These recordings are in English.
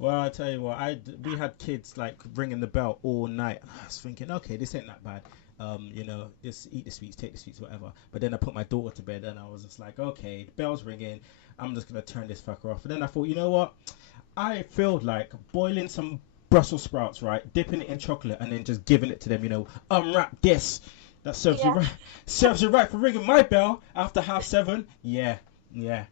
Well, I tell you what, we had kids like ringing the bell all night. I was thinking, okay, this ain't that bad. Just eat the sweets, take the sweets, whatever. But then I put my daughter to bed, and I was just like, okay, the bell's ringing. I'm just gonna turn this fucker off. And then I thought, you know what? I feel like boiling some Brussels sprouts, right? Dipping it in chocolate, and then just giving it to them. Unwrap this. That serves you Yeah. right. Serves you right for ringing my bell after 7:30. Yeah, yeah.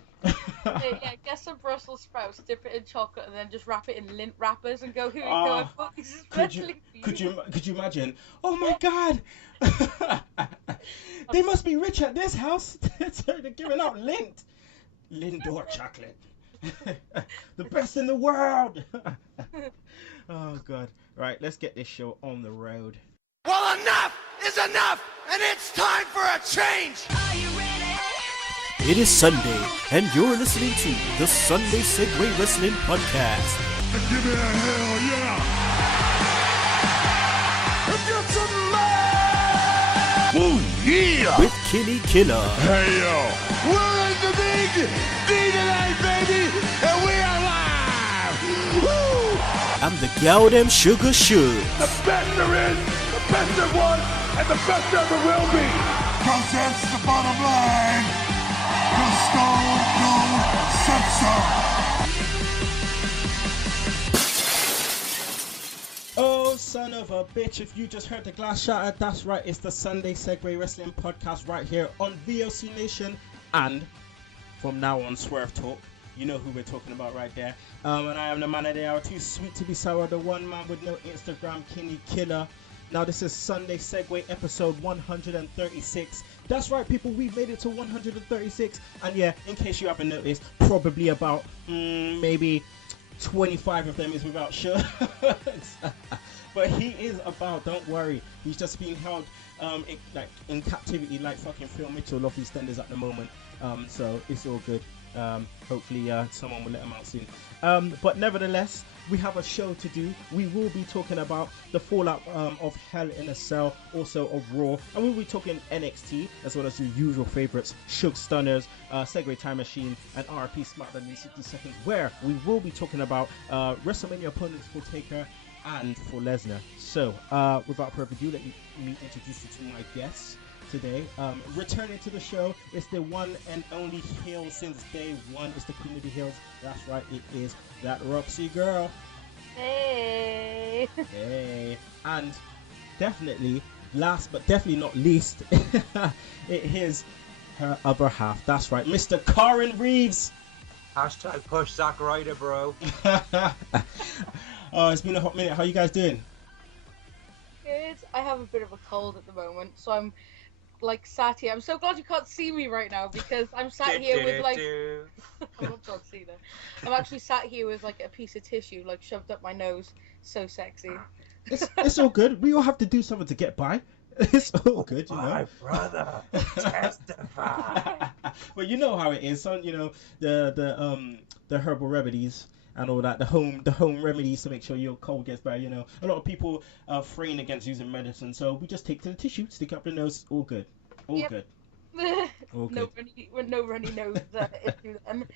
Yeah, get some Brussels sprouts, dip it in chocolate, and then just wrap it in lint wrappers and go, here you go, I Ah, bought these could you especially for could you. you could you imagine? Oh my God! They must be rich at this house. So they're giving out Lindor chocolate, the best in the world. Oh God! Right, let's get this show on the road. Well, enough is enough, and it's time for a change. It is Sunday, and you're listening to the Sunday Segue Wrestling Podcast. Give me a hell yeah! Get some man! Ooh, yeah! With Kinny Killa. Hey, yo! We're in the big D tonight, baby, and we are live! Woo! I'm the gal them sugar should. The best there is, the best there was, and the best there ever will be! Cause that's the bottom line! Cause Stone Cold said so! Oh, son of a bitch, if you just heard the glass shatter, that's right, it's the Sunday Segue Wrestling Podcast right here on VOC Nation, and from now on, Swerve Talk. You know who we're talking about right there. And I am the man of the hour, too sweet to be sour, the one man with no Instagram, Kinny Killa. Now, this is Sunday Segue episode 136. That's right, people, we've made it to 136. And yeah, in case you haven't noticed, probably about maybe 25 of them is without shirts. But he is about, don't worry. He's just being held in captivity like fucking Phil Mitchell off EastEnders at the moment. So it's all good. Hopefully someone will let him out soon. But nevertheless, we have a show to do. We will be talking about the fallout of Hell in a Cell, also of Raw, and we'll be talking NXT as well as your usual favorites, Shug Stunners, Segway Time Machine, and RP SmackDown in 60 Seconds, where we will be talking about WrestleMania opponents for Taker and for Lesnar. So, without further ado, let me introduce you to my guests today. Returning to the show, it's the one and only heel since day one. It's the Queen of the Heels. That's right, it is that Roxy girl. Hey. Hey. And definitely, last but definitely not least, it is her other half. That's right, Mr. Carwyn Rees. Hashtag push Zack Ryder, bro. Oh, it's been a hot minute. How you guys doing? Good. I have a bit of a cold at the moment, so I'm like sat here. I'm so glad you can't see me right now because I'm sat here with like I'm not John Cena. I'm actually sat here with like a piece of tissue like shoved up my nose. So sexy. It's all good. We all have to do something to get by. It's all good, you know. My brother, testify. Well, you know how it is. So, you know, the herbal remedies and all that, the home remedies to make sure your cold gets better. You know, a lot of people are fraying against using medicine, so we just take to the tissue, stick up the nose, all good, all Yep. good. All No runny nose issue then.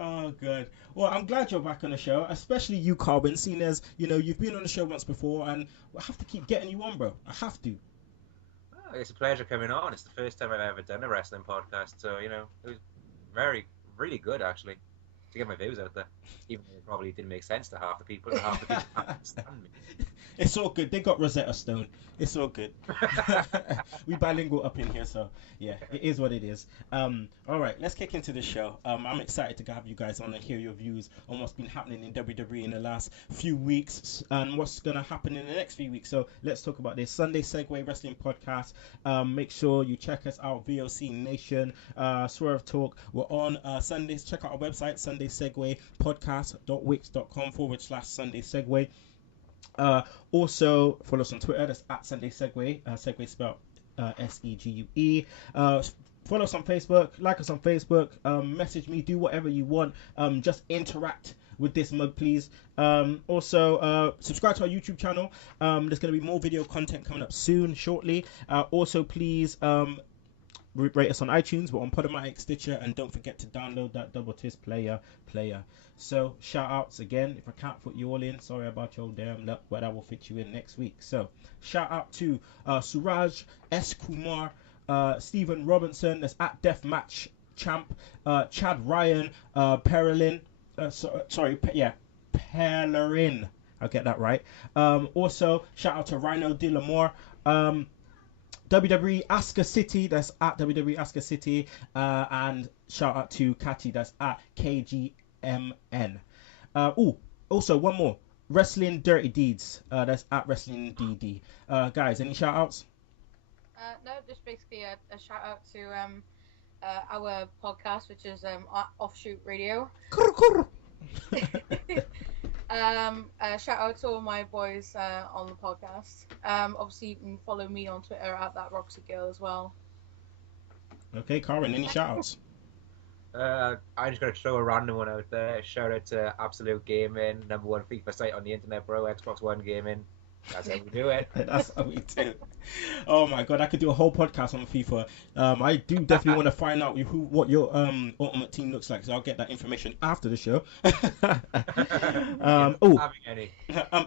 Oh god. Well, I'm glad you're back on the show, especially you, Carwyn, seeing as you know you've been on the show once before, and I have to keep getting you on, bro. I have to. Oh, it's a pleasure coming on. It's the first time I've ever done a wrestling podcast, so you know it was really good actually to get my views out there. Even though it probably didn't make sense to half the people, and half the people can't understand me. It's all good. They got Rosetta Stone. It's all good. We bilingual up in here, so yeah, it is what it is. All right, let's kick into the show. I'm excited to have you guys on and hear your views on what's been happening in WWE in the last few weeks and what's gonna happen in the next few weeks. So let's talk about this Sunday Segue Wrestling Podcast. Make sure you check us out, VOC Nation, Swerve Talk. We're on Sundays. Check out our website, sundaysegwaypodcast.wix.com/Sunday Segue. Also follow us on Twitter, that's at Sunday Segue, Segue spelled Segue. Follow us on Facebook, like us on Facebook, message me, do whatever you want, just interact with this mug, please. Also subscribe to our YouTube channel. There's going to be more video content coming up soon, shortly. Also please rate us on iTunes. We're on Podomatic, Stitcher, and don't forget to download that Double Twist player. So shout outs again. If I can't put you all in, sorry about your damn luck, but I will fit you in next week. So shout out to Suraj S. Kumar, Stephen Robinson, that's at Deathmatch Champ, Chad Ryan, Perlin, Pellerin. I'll get that right. Also, shout out to Rhino De Lamore, WWE Asker City, that's at WWE Asker City, and shout out to Catty, that's at KGMN. Also one more, Wrestling Dirty Deeds, that's at Wrestling DD. Guys, any shout outs? No, just basically a shout out to our podcast, which is Offshoot Radio. Shout out to all my boys on the podcast. Obviously, you can follow me on Twitter at that Roxxi girl as well. Okay, Carwyn, any shout outs? I just gotta throw a random one out there. Shout out to Absolute Gaming, #1 FIFA site on the internet, bro. Xbox One gaming. That's how we do it. That's how we do. Oh my god, I could do a whole podcast on FIFA. I do definitely want to find out what your ultimate team looks like, so I'll get that information after the show.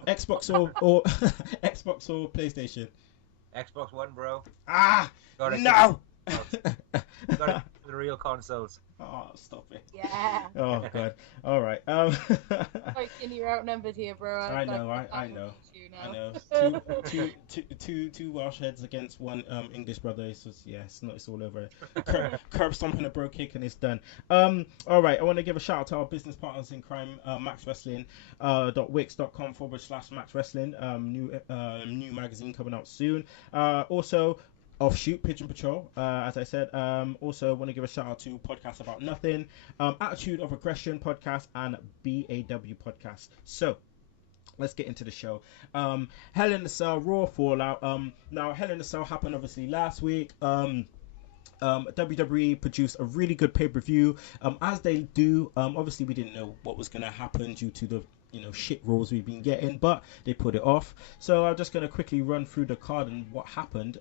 Xbox or Xbox or PlayStation? Xbox One, bro. No. Got the real consoles. Oh, stop it. Yeah. Oh god. All right. Like, you're outnumbered here, bro. I know. I know. Two Welsh heads against one English brother. It's all over. Curb stomping a bro kick and it's done. All right. I want to give a shout out to our business partners in crime, Max Wrestling, .wix.com/Max Wrestling. New magazine coming out soon. Also, Offshoot Pigeon Patrol, as I said. Also want to give a shout out to Podcasts About Nothing, Attitude of Aggression podcast, and BAW podcast. So let's get into the show. Hell in the Cell Raw Fallout. Now Hell in the Cell happened obviously last week. WWE produced a really good pay-per-view, as they do. Obviously we didn't know what was going to happen due to the shit rules we've been getting, but they put it off. So I'm just going to quickly run through the card and what happened.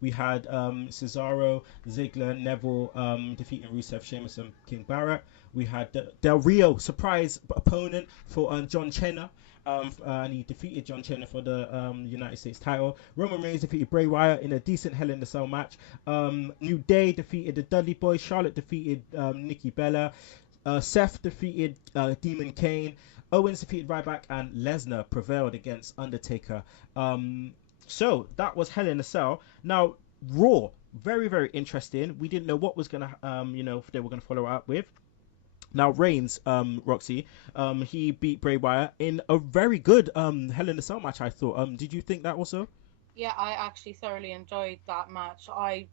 We had Cesaro, Ziggler, Neville defeating Rusev, Sheamus, and King Barrett. We had Del Rio, surprise opponent for John Cena. And he defeated John Cena for the United States title. Roman Reigns defeated Bray Wyatt in a decent Hell in the Cell match. New Day defeated the Dudley Boys. Charlotte defeated Nikki Bella. Seth defeated Demon Kane. Owens defeated Ryback, and Lesnar prevailed against Undertaker. So that was Hell in a Cell. Now Raw, very very interesting. We didn't know what was gonna if they were gonna follow up with. Now Reigns, Roxy, he beat Bray Wyatt in a very good Hell in a Cell match, I thought. Did you think that also? Yeah, I actually thoroughly enjoyed that match. I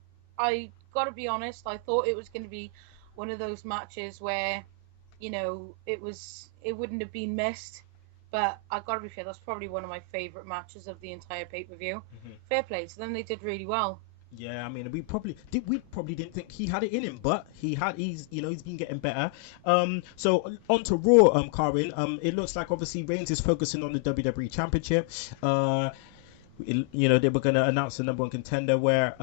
gotta be honest, I thought it was gonna be one of those matches where it wouldn't have been missed, but I gotta be fair, that's probably one of my favorite matches of the entire pay-per-view. Fair play to them, they did really well. Yeah, I mean, we probably didn't think he had it in him, but he's been getting better. So on to Raw, Carwyn. It looks like obviously Reigns is focusing on the WWE Championship. They were going to announce the #1 contender where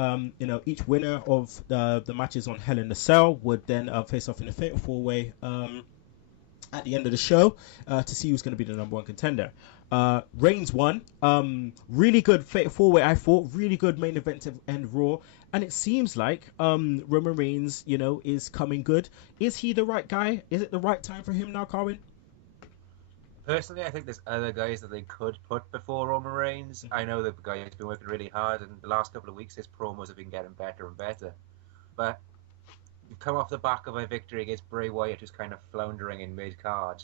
each winner of the matches on Hell in a Cell would then face off in a fatal 4-way at the end of the show to see who's going to be the #1 contender. Reigns won. Really good fatal 4-way, I thought. Really good main event to end Raw. And it seems like Roman Reigns, is coming good. Is he the right guy? Is it the right time for him now, Carwyn? Personally, I think there's other guys that they could put before Roman Reigns. I know the guy has been working really hard, and the last couple of weeks his promos have been getting better and better. But you come off the back of a victory against Bray Wyatt, who's kind of floundering in mid-card.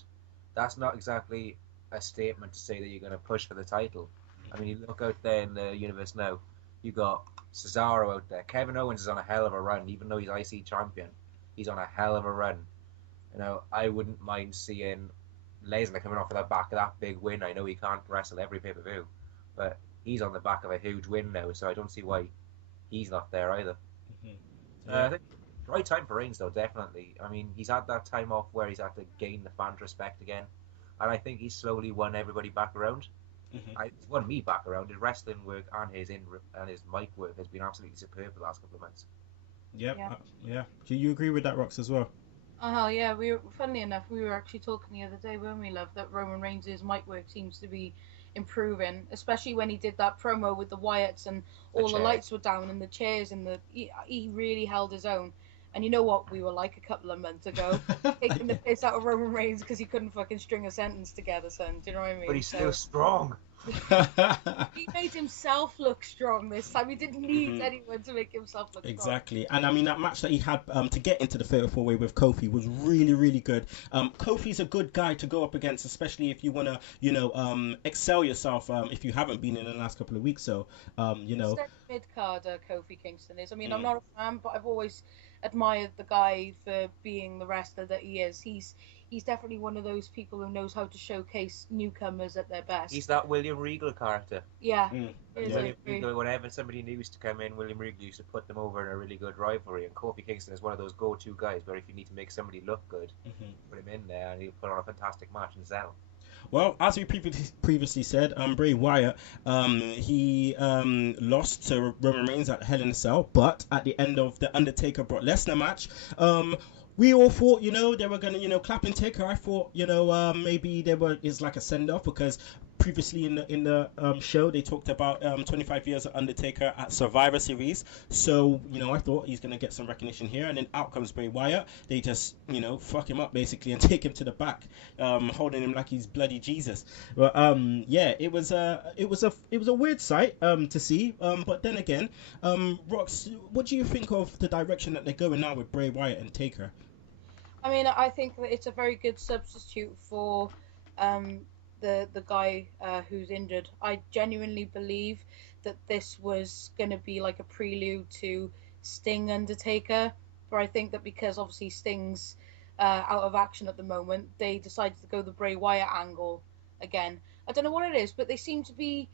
That's not exactly a statement to say that you're going to push for the title. I mean, you look out there in the universe now, you got Cesaro out there. Kevin Owens is on a hell of a run, even though he's IC champion. He's on a hell of a run. I wouldn't mind seeing Lesnar coming off of the back of that big win. I know he can't wrestle every pay-per-view, but he's on the back of a huge win now, so I don't see why he's not there either. I think right time for Reigns, though, definitely. I mean, he's had that time off where he's had to gain the fans' respect again, and I think he's slowly won everybody back around. He's won me back around. His wrestling work and his mic work has been absolutely superb the last couple of months. Yep. Yeah. Yeah. Do you agree with that, Rox, as well? Yeah. Funnily enough, we were actually talking the other day, weren't we, love, that Roman Reigns' mic work seems to be improving, especially when he did that promo with the Wyatts and all the lights were down and the chairs and he really held his own. And you know what we were like a couple of months ago, taking the piss out of Roman Reigns because he couldn't fucking string a sentence together, son. Do you know what I mean? But he's still strong. He made himself look strong this time. He didn't need anyone to make himself look strong. Exactly. And I mean, that match that he had to get into the Fatal 4-Way with Kofi was really, really good. Kofi's a good guy to go up against, especially if you want to, excel yourself if you haven't been in the last couple of weeks. So, mid-carder Kofi Kingston is. I mean, I'm not a fan, but I've always admired the guy for being the wrestler that he is. He's definitely one of those people who knows how to showcase newcomers at their best. He's that William Regal character. Yeah. William Regal, whenever somebody new used to come in, William Regal used to put them over in a really good rivalry. And Kofi Kingston is one of those go-to guys where if you need to make somebody look good, put him in there and he'll put on a fantastic match and sell. Well, as we previously said, Bray Wyatt, he lost to Roman Reigns at Hell in a Cell, but at the end of the Undertaker Brock Lesnar match, we all thought, they were gonna, clap and take her. I thought, maybe is like a send off because previously in the show they talked about 25 years of Undertaker at Survivor Series. So I thought he's gonna get some recognition here, and then out comes Bray Wyatt. They just fuck him up basically and take him to the back, holding him like he's bloody Jesus. But yeah, it was a weird sight to see. But then again, Rox, what do you think of the direction that they're going now with Bray Wyatt and Taker? I mean, I think that it's a very good substitute for the guy who's injured. I genuinely believe that this was going to be like a prelude to Sting Undertaker, but I think that because obviously Sting's out of action at the moment, they decided to go the Bray Wyatt angle again. I don't know what it is, but they seem to be,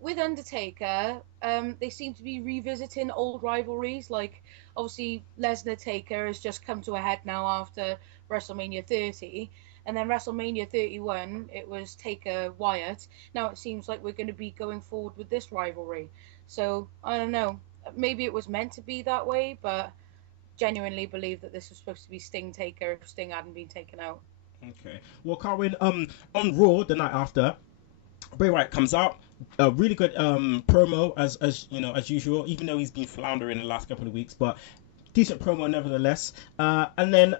with Undertaker, they seem to be revisiting old rivalries. Like, obviously, Lesnar-Taker has just come to a head now after WrestleMania 30. And then WrestleMania 31, it was Taker-Wyatt. Now it seems like we're going to be going forward with this rivalry. So, I don't know. Maybe it was meant to be that way, but genuinely believe that this was supposed to be Sting-Taker if Sting hadn't been taken out. Okay. Well, Carwyn, on Raw the night after, Bray Wyatt comes out, a really good promo as usual, even though he's been floundering the last couple of weeks, but decent promo nevertheless. And then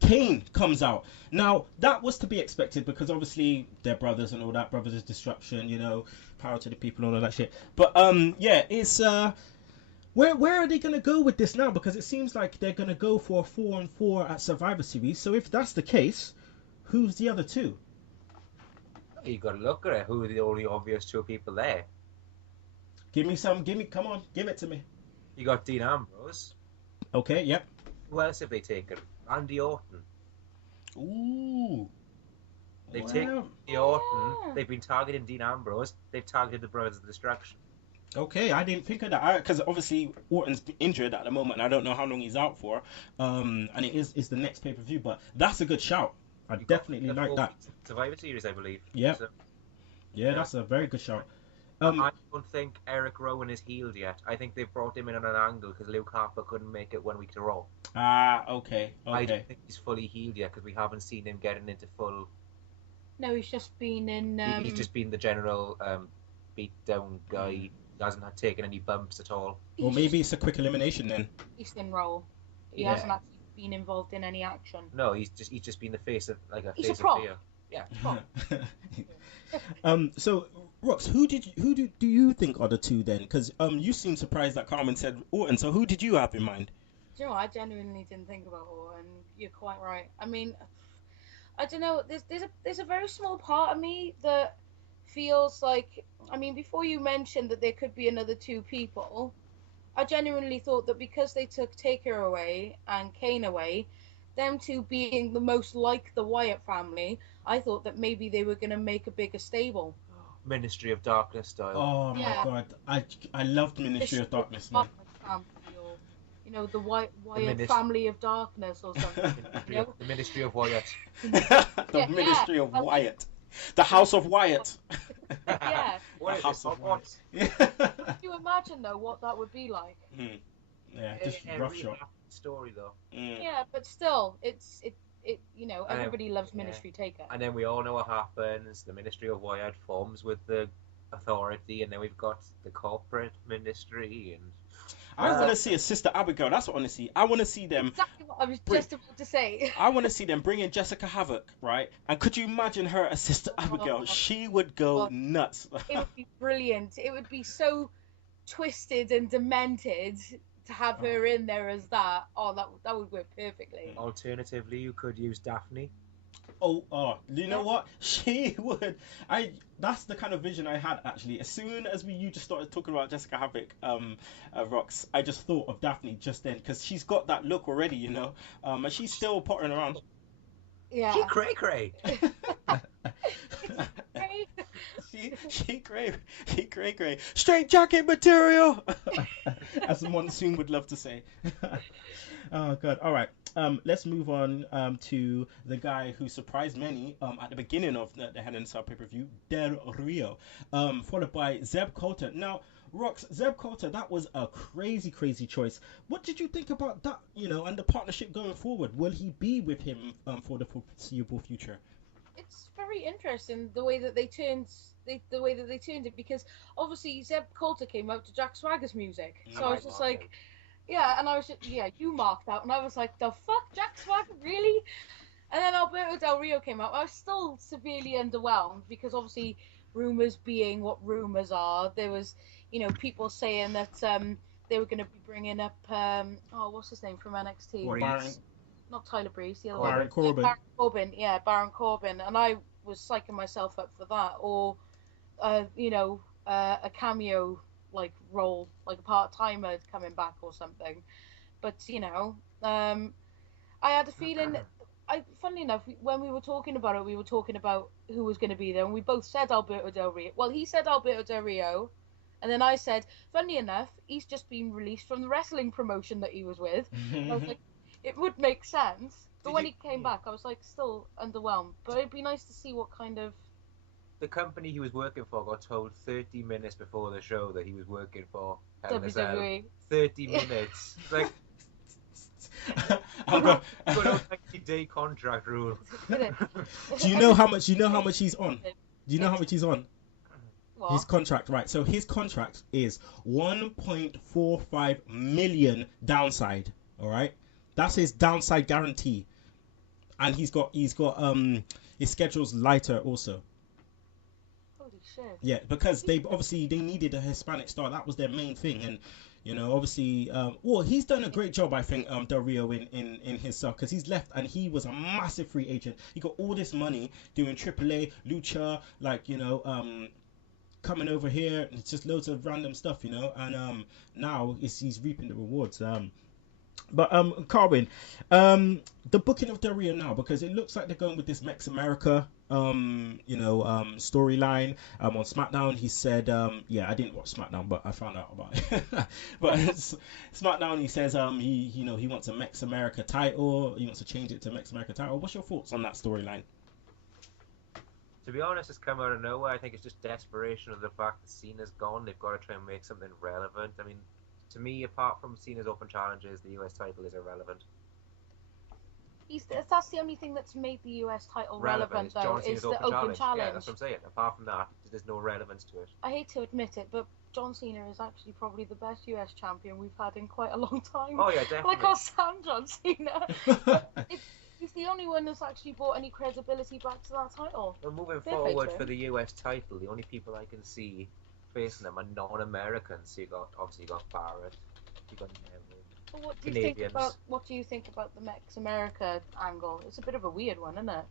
Kane comes out. Now that was to be expected because obviously they're brothers and all that. Brothers is destruction, power to the people and all that shit. But yeah, it's where are they gonna go with this now? Because it seems like they're gonna go for a 4-on-4 at Survivor Series. So if that's the case, who's the other two? You got to look at it. Who are the only obvious two people there? Come on, give it to me. You got Dean Ambrose. Okay, yep. Who else have they taken? Randy Orton. Ooh. They've taken Randy Orton. They've been targeting Dean Ambrose. They've targeted the Brothers of Destruction. Okay, I didn't think of that because obviously Orton's injured at the moment, and I don't know how long he's out for. And it is the next pay-per-view, but that's a good shout. I definitely like that. Survivor Series, I believe. Yeah. So, yeah, that's a very good shout. I don't think Eric Rowan is healed yet. I think they've brought him in on an angle because Luke Harper couldn't make it 1 week to Raw. Ah, okay. I don't think he's fully healed yet because we haven't seen him getting into full. No, he's just been in. He's just been the general beat down guy. He hasn't taken any bumps at all. Well, maybe it's a quick elimination then. He's in role. He hasn't actually been involved in any action. No, he's just been the face of he's face a prop. of fear. Yeah. So Rox, who do you think are the two then? Because you seem surprised that Carmen said Orton. So who did you have in mind? Do you know, I genuinely didn't think about Orton. You're quite right. I mean, I don't know. There's a very small part of me that feels like. I mean, before you mentioned that there could be another two people, I genuinely thought that because they took Taker away and Kane away, them two being the most like the Wyatt family, I thought that maybe they were going to make a bigger stable. Ministry of Darkness style. Oh my god, I loved Ministry of Darkness, man. Or, the Wyatt family of darkness or something. The Ministry of Wyatt. The Ministry of Wyatt. The House of Wyatt. Yeah. The House of Wyatt. Can you imagine though what that would be like? Yeah, just rough really shot. Story though. Yeah, but still, it everybody loves Ministry Taker. And then we all know what happens. The Ministry of Wired forms with the Authority, and then we've got the corporate ministry. And I want to see a Sister Abigail. That's what I want to see. I want to see them. Exactly what I was just about to say. I want to see them bring in Jessica Havoc, right? And could you imagine her as Sister Abigail? She would go nuts. It would be brilliant. It would be so twisted and demented to have her in there as that. Oh, that would work perfectly. Alternatively, you could use Daphne. You know what? She would. That's the kind of vision I had actually. As soon as you just started talking about Jessica Havoc, Rox, I just thought of Daphne just then because she's got that look already, you know. And she's still pottering around. Yeah. She cray. She cray. Straight jacket material, as Monsoon would love to say. Oh god. All right. Let's move on to the guy who surprised many at the beginning of the Hell in a Cell pay-per-view, Del Rio, followed by Zeb Coulter. Now, Rox, Zeb Coulter, that was a crazy choice. What did you think about that? You know, and the partnership going forward. Will he be with him for the foreseeable future? It's very interesting the way that they turned it, because obviously Zeb Coulter came out to Jack Swagger's music, so I was just like, yeah, and I was just, you marked out, and I was like, the fuck, Jack Swagger, really? And then Alberto Del Rio came out. I was still severely underwhelmed because obviously rumors being what rumors are, there was, people saying that they were going to be bringing up what's his name from NXT? Not Tyler Breeze, the other one. Baron Corbin. Baron Corbin, yeah, Baron Corbin, and I was psyching myself up for that, or a cameo like role, like a part-timer coming back or something. But I had a feeling. Funnily enough, when we were talking about it, we were talking about who was going to be there, and we both said Alberto Del Rio. Well, he said Alberto Del Rio, and then I said, funnily enough, he's just been released from the wrestling promotion that he was with. I was like, it would make sense. But when he came back, I was like, still underwhelmed. But it'd be nice to see what kind of. The company he was working for got told 30 minutes before the show that he was working for WWE. 30 minutes. Like, Good 90-day contract rule. Do you know how much he's on? Do you know how much he's on? What? His contract, right? So his contract is 1.45 million downside. All right, that's his downside guarantee, and he's got his schedule's lighter also. Holy shit. Yeah, because they needed a Hispanic star. That was their main thing, and obviously, he's done a great job, I think, Del Rio in his stuff, because he's left and he was a massive free agent. He got all this money doing AAA, Lucha, coming over here. It's just loads of random stuff, and now he's reaping the rewards. But Carwyn, the booking of Del Rio now, because it looks like they're going with this Mex America storyline. On SmackDown he said, I didn't watch SmackDown, but I found out about it. But SmackDown he says he wants a Mex America title. He wants to change it to Mex America title. What's your thoughts on that storyline? To be honest, it's come out of nowhere. I think it's just desperation of the fact that Cena's gone. They've got to try and make something relevant. I mean, to me, apart from Cena's open challenges, the US title is irrelevant. That's the only thing that's made the US title relevant though, is the open challenge. Yeah, that's what I'm saying. Apart from that, there's no relevance to it. I hate to admit it, but John Cena is actually probably the best US champion we've had in quite a long time. Oh yeah, definitely. Like our Sam John Cena. He's the only one that's actually brought any credibility back to that title. Well, moving forward for the US title, the only people I can see facing them are non-Americans. So you got Barrett, you got Neville. But what do you think about the Mex America angle? It's a bit of a weird one, isn't it?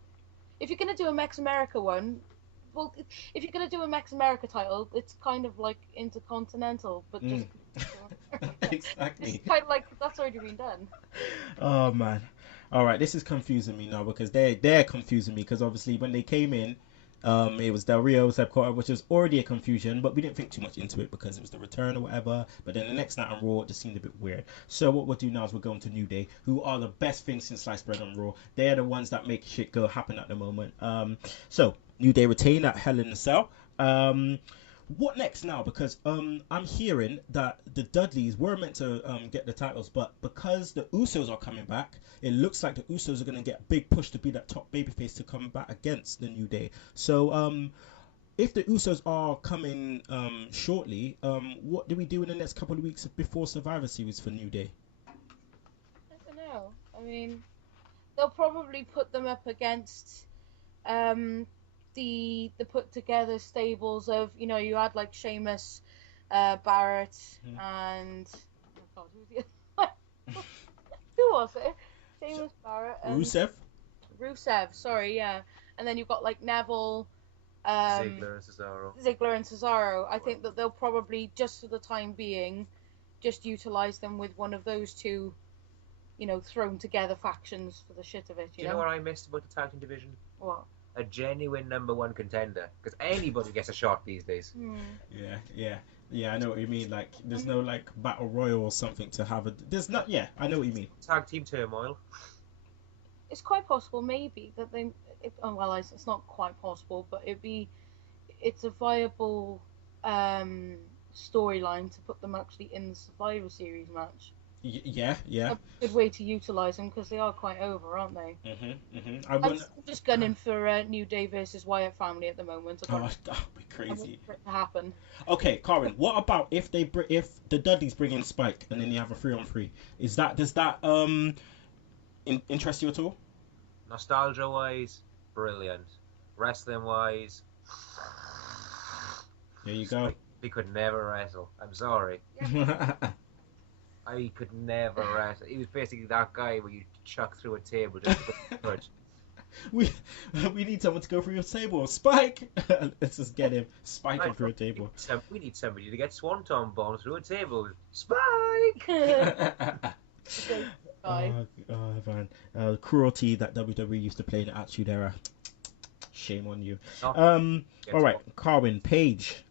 If you're gonna do a Mex America one, if you're gonna do a Mex America title, it's kind of like Intercontinental, but just Exactly. It's kind of like that's already been done. Oh man. All right, this is confusing me now because they're confusing me because obviously when they came in, it was Del Rio, Zeb Coulter, which was already a confusion, but we didn't think too much into it because it was the return or whatever. But then the next night on Raw, it just seemed a bit weird. So what we'll do now is we're going to New Day, who are the best thing since sliced bread on Raw. They're the ones that make shit happen at the moment. So New Day retain at Hell in a Cell. what next now? Because I'm hearing that the Dudleys were meant to get the titles, but because the Usos are coming back, it looks like the Usos are going to get a big push to be that top babyface to come back against the New Day. So if the Usos are coming shortly, what do we do in the next couple of weeks before Survivor Series for New Day? I don't know. I mean, they'll probably put them up against the put together stables of, you know, you had like Sheamus, Barrett, and oh God, who's the other one? Who was it? Sheamus, Barrett, and Rusev. Sorry, yeah. And then you've got like Neville, Ziggler and Cesaro. I think that they'll probably, just for the time being, just utilize them with one of those two, you know, thrown together factions for the shit of it. Do you know what I missed about the tag team division? What? A genuine #1 contender, because anybody gets a shot these days. Yeah, I know what you mean. Like, there's no like battle royal or something to have a. There's not. Yeah, I know what you mean. Tag team turmoil. It's quite possible, maybe, that they. It's not quite possible, but it's a viable storyline to put them actually in the Survivor Series match. Yeah. A good way to utilize them, because they are quite over, aren't they? I'm just gunning for New Day versus Wyatt family at the moment. Oh, that would be crazy. For it to happen. Okay, Carwyn, what about if the Dudleys bring in Spike and then you have a 3-on-3? Does that interest you at all? Nostalgia wise, brilliant. Wrestling wise, there you go. He could never wrestle. I'm sorry. I could never wrestle. He was basically that guy where you chuck through a table just to touch. We need someone to go through your table. Spike! Let's just get him spiking through a table. We need somebody to get Swanton bomb through a table. Spike! Oh man, cruelty that WWE used to play in the Attitude Era. Shame on you. All right, Carwyn, Paige.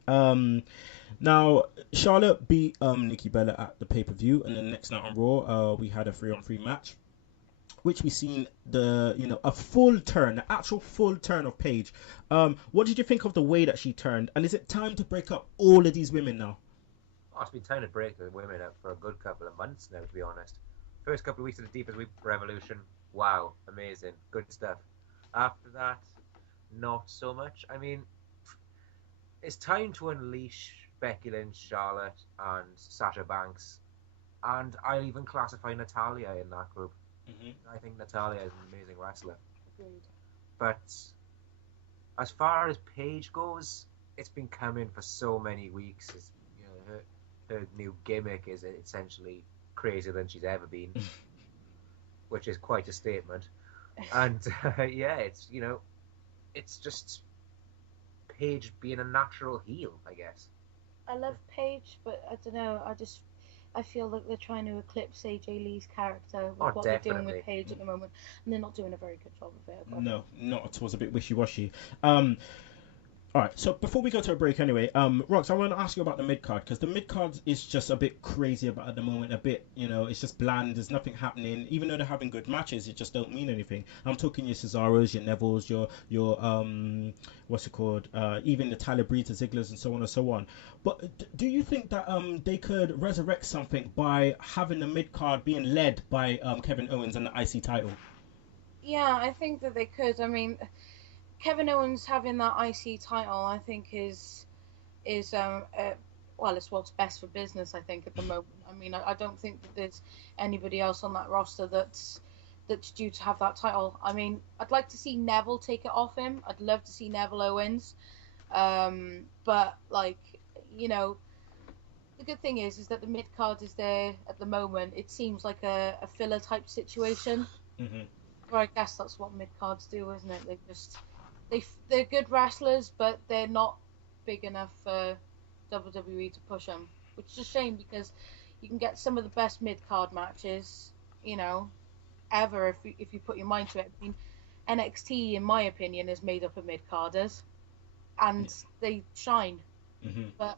Now Charlotte beat Nikki Bella at the pay-per-view, and then next night on Raw, we had a 3-on-3 match, which we seen a full turn, the actual full turn of Paige. What did you think of the way that she turned? And is it time to break up all of these women now? Oh, it's been time to break the women up for a good couple of months now, to be honest. First couple of weeks of the Deepest Week Revolution, wow, amazing, good stuff. After that, not so much. I mean, it's time to unleash Becky Lynch, Charlotte, and Sasha Banks, and I'll even classify Natalya in that group. I think Natalya is an amazing wrestler. Agreed. But as far as Paige goes, it's been coming for so many weeks. It's, her new gimmick is essentially crazier than she's ever been, which is quite a statement. And it's just Paige being a natural heel, I guess. I love Paige, but I don't know. I feel like they're trying to eclipse AJ Lee's character with what they're doing with Paige at the moment, and they're not doing a very good job of it. No, not at all. It's a bit wishy-washy. All right, so before we go to a break anyway, Rox, I want to ask you about the mid-card, because the mid-card is just a bit crazy about at the moment, a bit, it's just bland, there's nothing happening. Even though they're having good matches, it just don't mean anything. I'm talking your Cesaros, your Nevilles, your what's it called, even the Tyler Breeds, the Zigglers, and so on and so on. But do you think that they could resurrect something by having the mid-card being led by Kevin Owens and the IC title? Yeah, I think that they could. I mean, Kevin Owens having that IC title, I think, is it's what's best for business, I think, at the moment. I mean, I don't think that there's anybody else on that roster that's due to have that title. I mean, I'd like to see Neville take it off him. I'd love to see Neville Owens. But, the good thing is that the mid-card is there at the moment. It seems like a filler-type situation. Well, I guess that's what mid-cards do, isn't it? They're good wrestlers, but they're not big enough for WWE to push them, which is a shame, because you can get some of the best mid-card matches, ever if you put your mind to it. I mean, NXT, in my opinion, is made up of mid-carders, and they shine. But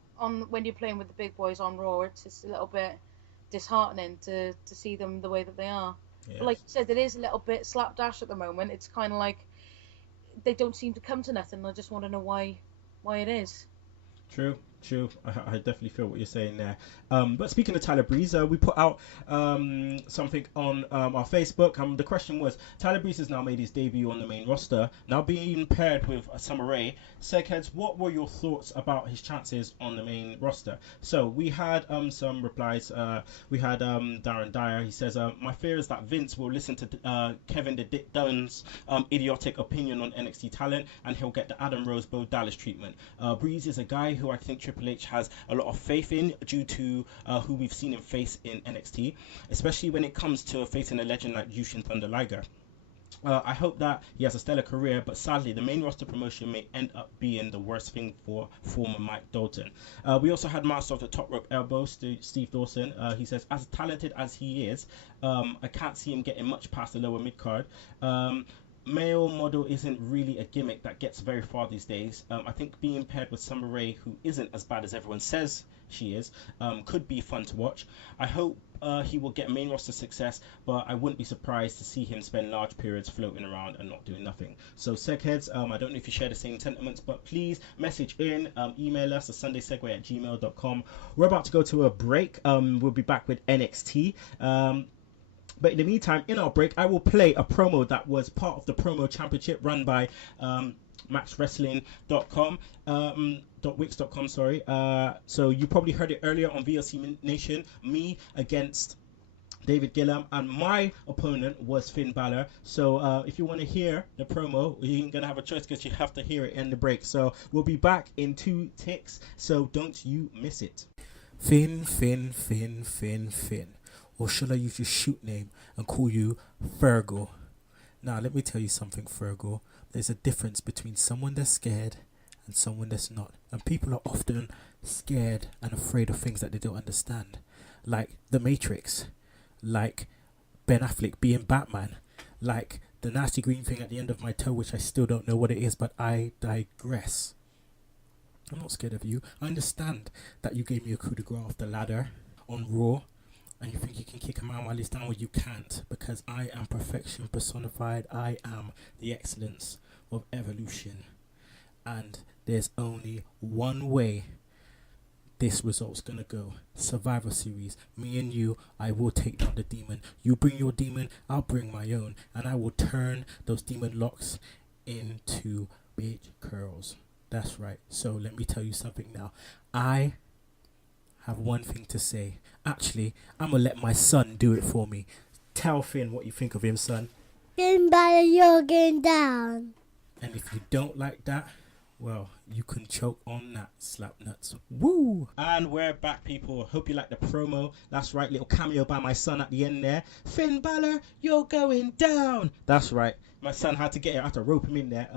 when you're playing with the big boys on Raw, it's just a little bit disheartening to see them the way that they are. Yes. But like you said, it is a little bit slapdash at the moment. It's kind of like they don't seem to come to nothing. I just want to know why it is. True. True, I definitely feel what you're saying there. But speaking of Tyler Breeze, we put out something on our Facebook. The question was, Tyler Breeze has now made his debut on the main roster, now being paired with Summer Rae. Segheads, what were your thoughts about his chances on the main roster? So we had some replies. We had Darren Dyer. He says, my fear is that Vince will listen to Kevin the Dick Dunn's idiotic opinion on NXT talent, and he'll get the Adam Rose Bo Dallas treatment. Breeze is a guy who I think Triple H has a lot of faith in due to who we've seen him face in NXT, especially when it comes to facing a legend like Jushin Thunder Liger. I hope that he has a stellar career, but sadly, the main roster promotion may end up being the worst thing for former Mike Dalton. We also had Master of the Top Rope Elbow, Steve Dawson. He says, as talented as he is, I can't see him getting much past the lower mid card. Male model isn't really a gimmick that gets very far these days. I think being paired with Summer Rae, who isn't as bad as everyone says she is, could be fun to watch. I hope he will get main roster success, but I wouldn't be surprised to see him spend large periods floating around and not doing nothing. So Segheads, I don't know if you share the same sentiments, but please message in, email us at sundaysegue@gmail.com. We're about to go to a break. We'll be back with NXT. But in the meantime, in our break, I will play a promo that was part of the promo championship run by maxwrestling.com, .wix.com, sorry. So you probably heard it earlier on VOC Nation, me against David Gillam, and my opponent was Finn Balor. So if you want to hear the promo, you ain't gonna have a choice because you have to hear it in the break. So we'll be back in 2 ticks, so don't you miss it. Finn. Or should I use your shoot name and call you Fergal? Now, let me tell you something, Fergal. There's a difference between someone that's scared and someone that's not. And people are often scared and afraid of things that they don't understand. Like The Matrix. Like Ben Affleck being Batman. Like the nasty green thing at the end of my toe, which I still don't know what it is, but I digress. I'm not scared of you. I understand that you gave me a coup de grace off the ladder on Raw, and you think you can kick him out while he's down. Well, you can't, because I am perfection personified. I am the excellence of evolution, and there's only one way this result's gonna go. Survivor Series, me and you, I will take down the demon. You bring your demon, I'll bring my own, and I will turn those demon locks into bitch curls. That's right. So let me tell you something now. I have one thing to say. Actually, I'm gonna let my son do it for me. Tell Finn what you think of him, son. Finn Balor, you're getting down. And if you don't like that, well, you can choke on that, slap nuts. Woo! And we're back, people. Hope you like the promo. That's right, little cameo by my son at the end there. Finn Balor, you're going down. That's right. My son had to get it. I had to rope him in there.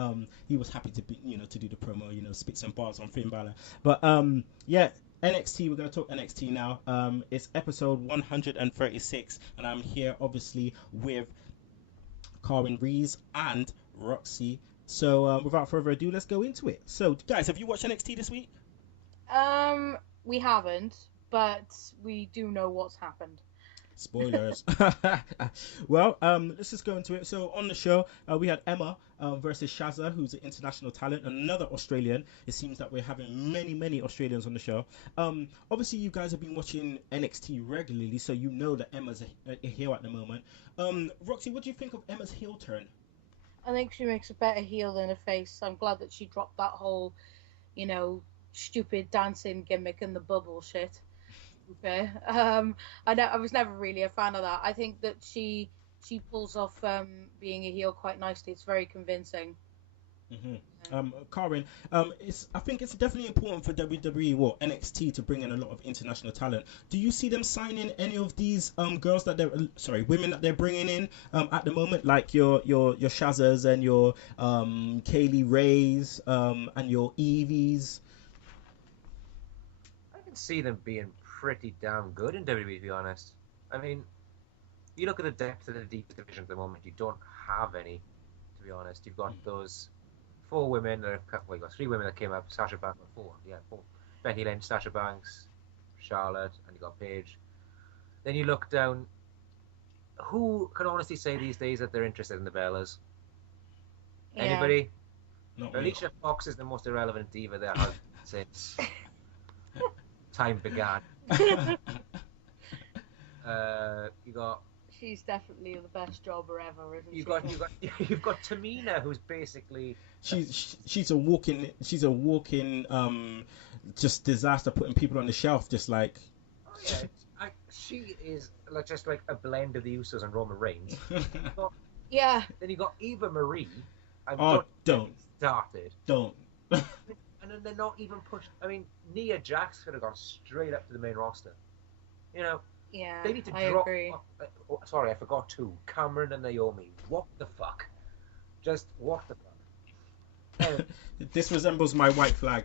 He was happy to be, to do the promo, spit some bars on Finn Balor. But yeah. NXT, we're going to talk NXT now. It's episode 136, and I'm here obviously with Carwyn Rees and Roxxi. So without further ado, let's go into it. So guys, have you watched NXT this week? We haven't, but we do know what's happened. Spoilers. Well, let's just go into it. So on the show, we had Emma versus Shazza, who's an international talent, another Australian. It seems that we're having many Australians on the show. Obviously, you guys have been watching NXT regularly, so you know that Emma's a heel at the moment. Roxy, what do you think of Emma's heel turn? I think she makes a better heel than a face. I'm glad that she dropped that whole, stupid dancing gimmick and the bubble shit. Fair. I was never really a fan of that. I think that she pulls off being a heel quite nicely. It's very convincing. Carwyn, I think it's definitely important for WWE or NXT to bring in a lot of international talent. Do you see them signing any of these women that they're bringing in at the moment, like your Shazzas and your Kaylee Rays and your Evies? I can see them being pretty damn good in WWE, to be honest. I mean, you look at the depth of the deep division at the moment, you don't have any, to be honest. You've got those 4 women, you got 3 women that came up, Sasha Banks, 4, Becky Lynch, Sasha Banks, Charlotte, and you got Paige. Then you look down, who can honestly say these days that they're interested in the Bellas? Yeah. Anybody? Not Alicia Fox is the most irrelevant diva there has since. time began. You got. She's definitely the best jobber ever, isn't she? You've got Tamina, who's basically. She's a walking just disaster, putting people on the shelf, just like. Oh yeah, she is just like a blend of the Usos and Roman Reigns. Yeah. Then you got Eva Marie. Don't. Started. Don't. And then they're not even pushed. I mean, Nia Jax could have gone straight up to the main roster. You know. Yeah. They need to I drop. agree. Sorry, I forgot two. Cameron and Naomi. What the fuck? Just what the fuck? This resembles my white flag.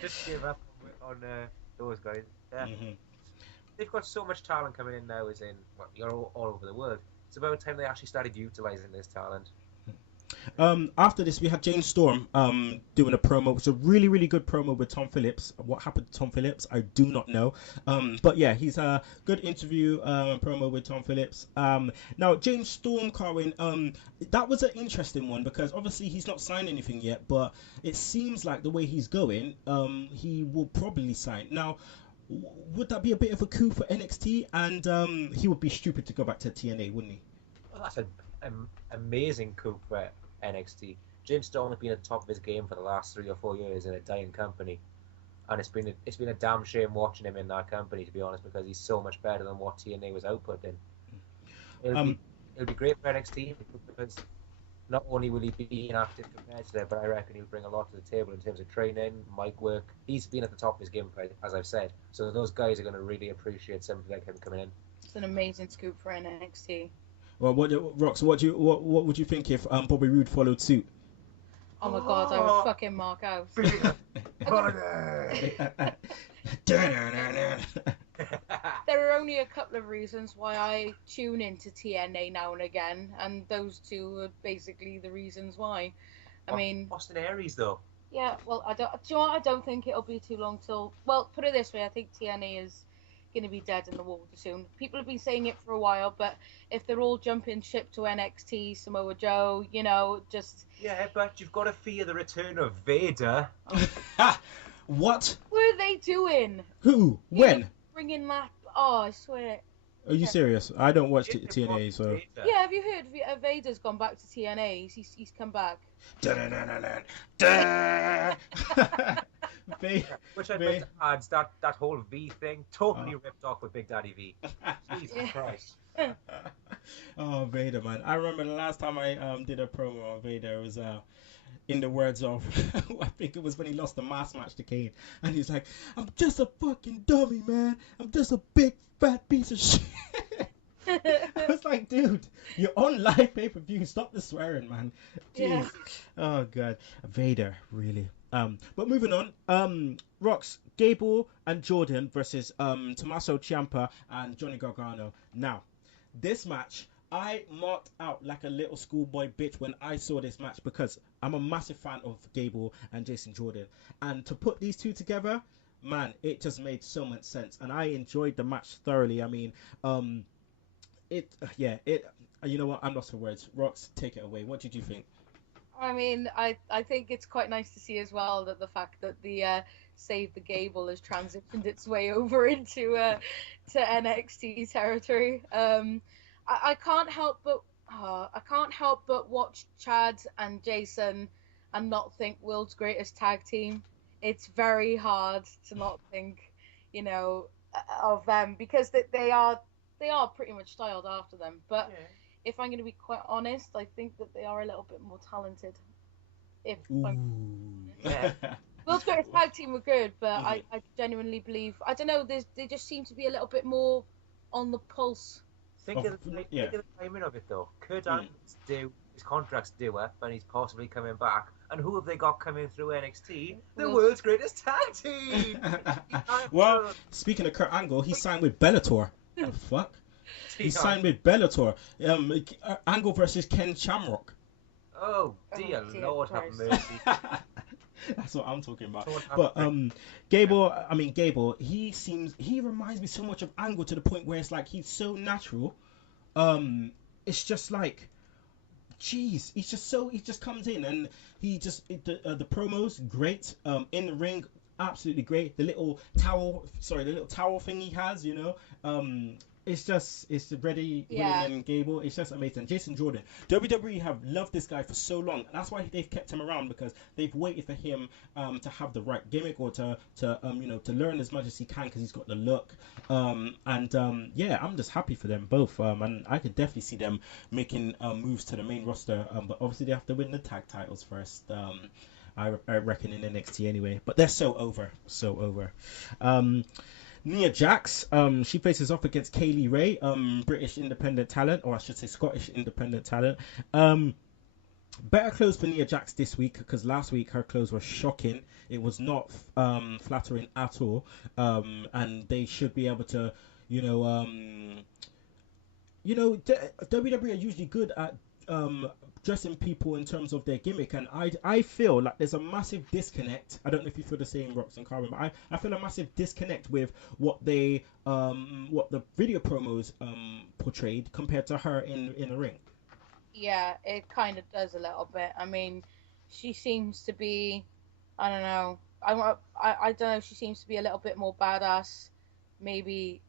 Just give up on those guys. Yeah. Mm-hmm. They've got so much talent coming in now, you're all over the world. It's about time they actually started utilising this talent. After this, we had Jane Storm doing a promo, which was a really, really good promo with Tom Phillips. What happened to Tom Phillips, I do not know. But yeah, he's a good interview promo with Tom Phillips. Now, Jane Storm, Carwyn, that was an interesting one because obviously he's not signed anything yet, but it seems like the way he's going, he will probably sign. Now, would that be a bit of a coup for NXT? And he would be stupid to go back to TNA, wouldn't he? Well, that's an amazing coup for NXT. James Storm has been at the top of his game for the last 3 or 4 years in a dying company, and it's been a damn shame watching him in that company, to be honest, because he's so much better than what TNA was outputting. It'll be great for NXT because not only will he be an active competitor, but I reckon he'll bring a lot to the table in terms of training, mic work. He's been at the top of his game, as I've said, so those guys are going to really appreciate somebody like him coming in. It's an amazing scoop for NXT. Well, Rox, what would you think if Bobby Roode followed suit? Oh my god, I would fucking mark out. There are only a couple of reasons why I tune into TNA now and again, and those two are basically the reasons why. I mean, Austin Aries, though. Yeah, well, do you know what? I don't think it'll be too long till. Well, put it this way, I think TNA is going to be dead in the water soon. People have been saying it for a while, but if they're all jumping ship to NXT, Samoa Joe, just. Yeah, but you've got to fear the return of Vader. What? What are they doing? Who? When? Bringing that. Oh, I swear. Are you serious? I don't watch TNA, so. Yeah, have you heard? Vader's gone back to TNA. He's come back. Which I meant to add, that whole V thing totally ripped off with Big Daddy V. Jesus Christ. Oh, Vader, man. I remember the last time I did a promo on Vader, it was in the words of, I think it was when he lost the mass match to Kane. And he's like, I'm just a fucking dummy, man. I'm just a big fat piece of shit. I was like, dude, you're on live pay-per-view. Stop the swearing, man. Jeez. Yeah. Oh, God. Vader, really. But moving on, Rox, Gable and Jordan versus Tommaso Ciampa and Johnny Gargano. Now, this match, I marked out like a little schoolboy bitch when I saw this match because I'm a massive fan of Gable and Jason Jordan. And to put these two together, man, it just made so much sense. And I enjoyed the match thoroughly. I mean, you know what? I'm lost for words. Rox, take it away. What did you think? I mean, I think it's quite nice to see as well that the fact that the Save the Gable has transitioned its way over into to NXT territory. I can't help but watch Chad and Jason and not think world's greatest tag team. It's very hard to not think, of them because they are pretty much styled after them. But if I'm going to be quite honest, I think that they are a little bit more talented. World's greatest tag team were good, but I genuinely believe, I don't know, they just seem to be a little bit more on the pulse. Think of the timing of it, though. Kurt Angle's his contract's due up, and he's possibly coming back. And who have they got coming through NXT? The world's greatest tag team! Well, speaking of Kurt Angle, he signed with Bellator. The fuck? He signed with Bellator. Angle versus Ken Shamrock. Oh, dear Lord, have mercy. That's what I'm talking about. But Gable, he reminds me so much of Angle to the point where it's like he's so natural. It's just like, jeez, he just comes in and the promos great. In the ring, absolutely great. The little towel thing he has, it's just ready, Yeah. William and Gable. It's just amazing. Jason Jordan. WWE have loved this guy for so long. That's why they've kept him around, because they've waited for him to have the right gimmick, or to learn as much as he can, because he's got the look. Yeah, I'm just happy for them both. And I could definitely see them making moves to the main roster. But obviously they have to win the tag titles first. I reckon in NXT anyway. But they're so over. Nia Jax, she faces off against Kaylee Ray, British independent talent, or I should say Scottish independent talent. Better clothes for Nia Jax this week, because last week her clothes were shocking. It was not flattering at all, and they should be able to, WWE are usually good at dressing people in terms of their gimmick, and I feel like there's a massive disconnect. I don't know if you feel the same, Roxxi and Carwyn, but I feel a massive disconnect with what the video promos portrayed compared to her in the ring. Yeah, it kind of does a little bit. I mean, she seems to be, I don't know, I don't know, she seems to be a little bit more badass, maybe,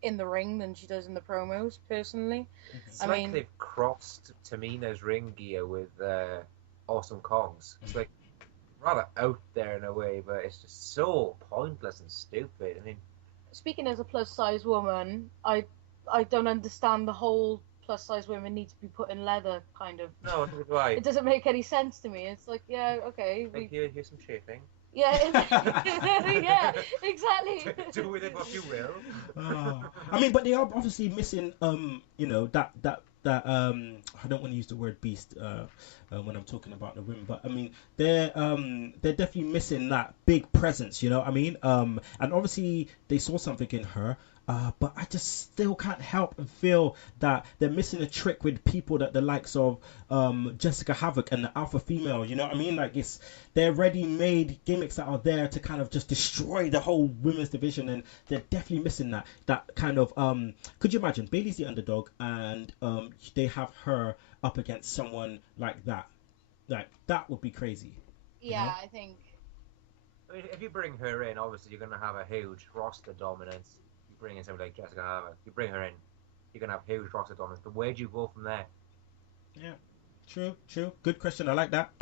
in the ring than she does in the promos, personally. It's like they've crossed Tamina's ring gear with Awesome Kong's. It's like rather out there in a way, but it's just so pointless and stupid. I mean, speaking as a plus size woman, I don't understand the whole plus size women need to be put in leather kind of. No, neither do I. It doesn't make any sense to me. It's like, yeah, okay. Here's some chafing. Yeah, yeah, exactly. Do with it what you will. I mean, but they are obviously missing, that I don't want to use the word beast when I'm talking about the women, but I mean they're definitely missing that big presence, you know what I mean? And obviously they saw something in her. But I just still can't help and feel that they're missing a trick with people that the likes of Jessica Havoc and the Alpha Female, you know what I mean? Like, they're ready-made gimmicks that are there to kind of just destroy the whole women's division, and they're definitely missing that kind of, could you imagine, Bayley's the underdog, and they have her up against someone like that? Like, that would be crazy. Yeah, you know? I think. I mean, if you bring her in, obviously you're going to have a huge roster dominance. Bring in somebody like Jessica Havoc, you bring her in, you're gonna have huge roster dominance. But where do you go from there? Yeah, true. Good question. I like that.